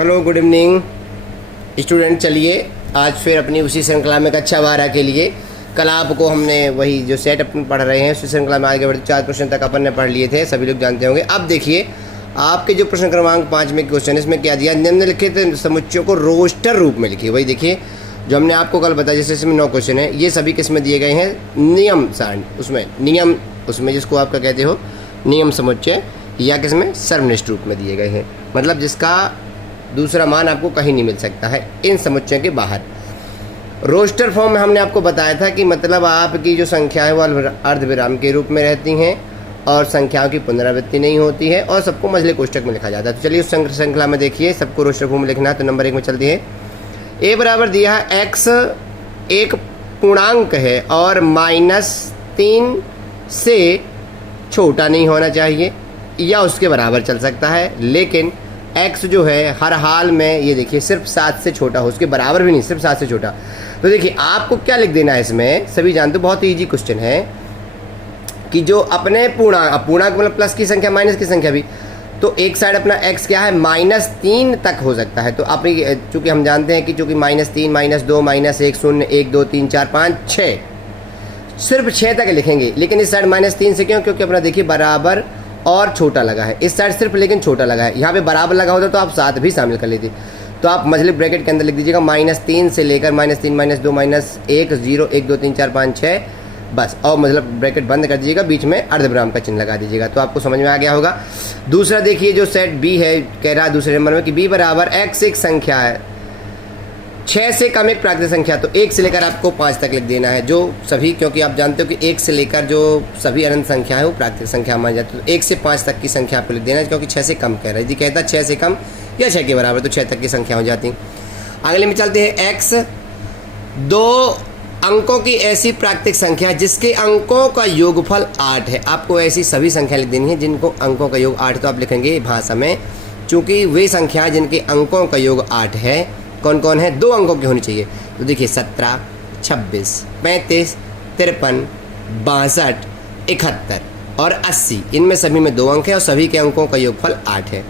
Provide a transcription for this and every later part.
Hello, good evening student. चलिए आज फिर अपनी उसी श्रृंखला में कक्षा 12 के लिए कल आपको हमने वही जो सेट अपन पढ़ रहे हैं उसी श्रृंखला में आगे बढ़ते 4 प्रश्न तक अपन ने पढ़ लिए थे, सभी लोग जानते होंगे। अब देखिए आपके जो प्रश्न क्रमांक 5 में क्वेश्चन इसमें क्या दिया, निम्नलिखित समुच्चयों को रोस्टर रूप में लिखिए। वही देखिए जो हमने आपको कल बताया, जैसे इसमें 9 क्वेश्चन है, ये सभी किस में दिए गए हैं, नियम सारणी उसमें, नियम उसमें जिसको आपका कहते हो नियम समुच्चय, या किसमें सर्वनिष्ठ रूप में दिए गए हैं, मतलब जिसका दूसरा मान आपको कहीं नहीं मिल सकता है इन समुच्चयों के बाहर। रोस्टर फॉर्म में हमने आपको बताया था कि मतलब आपकी जो संख्या है वो अर्धविराम के रूप में रहती हैं और संख्याओं की पुनरावृत्ति नहीं होती है और सबको मझले कोष्ठक में लिखा जाता है। तो चलिए उस श्रृंखला में देखिए सबको रोस्टर फॉर्म में लिखना है। तो नंबर 1 में चलती है, ए बराबर दिया है x एक पूर्णांक है और -3 से छोटा नहीं होना चाहिए या उसके बराबर चल सकता है, लेकिन x जो है हर हाल में ये देखिए सिर्फ 7 से छोटा हो, उसके बराबर भी नहीं, सिर्फ 7 से छोटा। तो देखिए आपको क्या लिख देना है इसमें, सभी जानते हो बहुत ही ईजी क्वेश्चन है कि जो अपने पूर्णांक मतलब प्लस की संख्या माइनस की संख्या भी, तो एक साइड अपना x क्या है -3 तक हो सकता है। तो आप चूँकि हम जानते हैं कि चूँकि -3 -2 -1 0 1 2 3 4 5 6 सिर्फ 6 तक लिखेंगे, लेकिन इस साइड -3 से क्यों, क्योंकि अपना देखिए बराबर और छोटा लगा है, इस साइड सिर्फ लेकिन छोटा लगा है। यहाँ पे बराबर लगा होता तो आप 7 भी शामिल कर लेते। तो आप मझले ब्रैकेट के अंदर लिख दीजिएगा -3 से लेकर -3 -2 -1 0 1 2 3 4 5 6 बस, और मतलब ब्रैकेट बंद कर दीजिएगा, बीच में अर्धविराम का चिन्ह लगा दीजिएगा। तो आपको समझ में आ गया होगा। दूसरा देखिए जो सेट बी है, कह रहा है दूसरे नंबर में कि b बराबर x एक संख्या है, 6 से कम एक प्राकृतिक संख्या, तो 1 से लेकर आपको 5 तक लिख देना है जो सभी, क्योंकि आप जानते हो कि 1 से लेकर जो सभी अनंत संख्या है वो प्राकृतिक संख्या मानी जाती है। तो 1 से 5 तक की संख्या आपको लिख देना है, क्योंकि 6 से कम कह रहा है। यदि कहता है 6 से कम या 6 के बराबर, तो 6 तक की संख्या हो जाती। अगले में चलते हैं, x 2 अंकों की ऐसी प्राकृतिक संख्या जिसके अंकों का योगफल 8 है। आपको ऐसी सभी संख्या लिख देनी है जिनको अंकों का योग 8 है। तो आप लिखेंगे भाषा में, चूँकि वे संख्या जिनके अंकों का योग 8 है, कौन कौन है, 2 अंकों की होनी चाहिए। तो देखिए 17 26 35 53 62 71 और 80, इनमें सभी में 2 अंक है और सभी के अंकों का योगफल 8 है।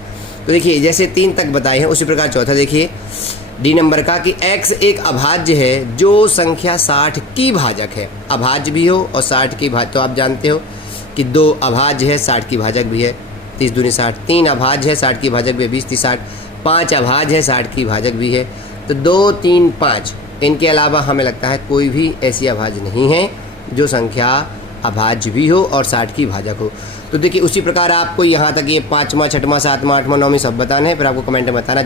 तो देखिए जैसे 3 तक बताए हैं उसी प्रकार चौथा देखिए डी नंबर का कि x एक अभाज्य है जो संख्या 60 की भाजक है। अभाज्य भी हो और 60 की भाजक, तो आप जानते हो कि 2 अभाज्य है 60 की भाजक भी है, 30 दूनी 60, 3 अभाज्य है 60 की भाजक भी है, 20 30 60, 5 अभाज्य है 60 की भाजक भी है। तो 2 3 5 इनके अलावा हमें लगता है कोई भी ऐसी अभाज्य नहीं है जो संख्या अभाज्य भी हो और 60 की भाजक हो। तो देखिए उसी प्रकार आपको यहाँ तक ये 5वां 6वां 7वां 8वां 9वां सब बताना है, फिर आपको कमेंट में बताना।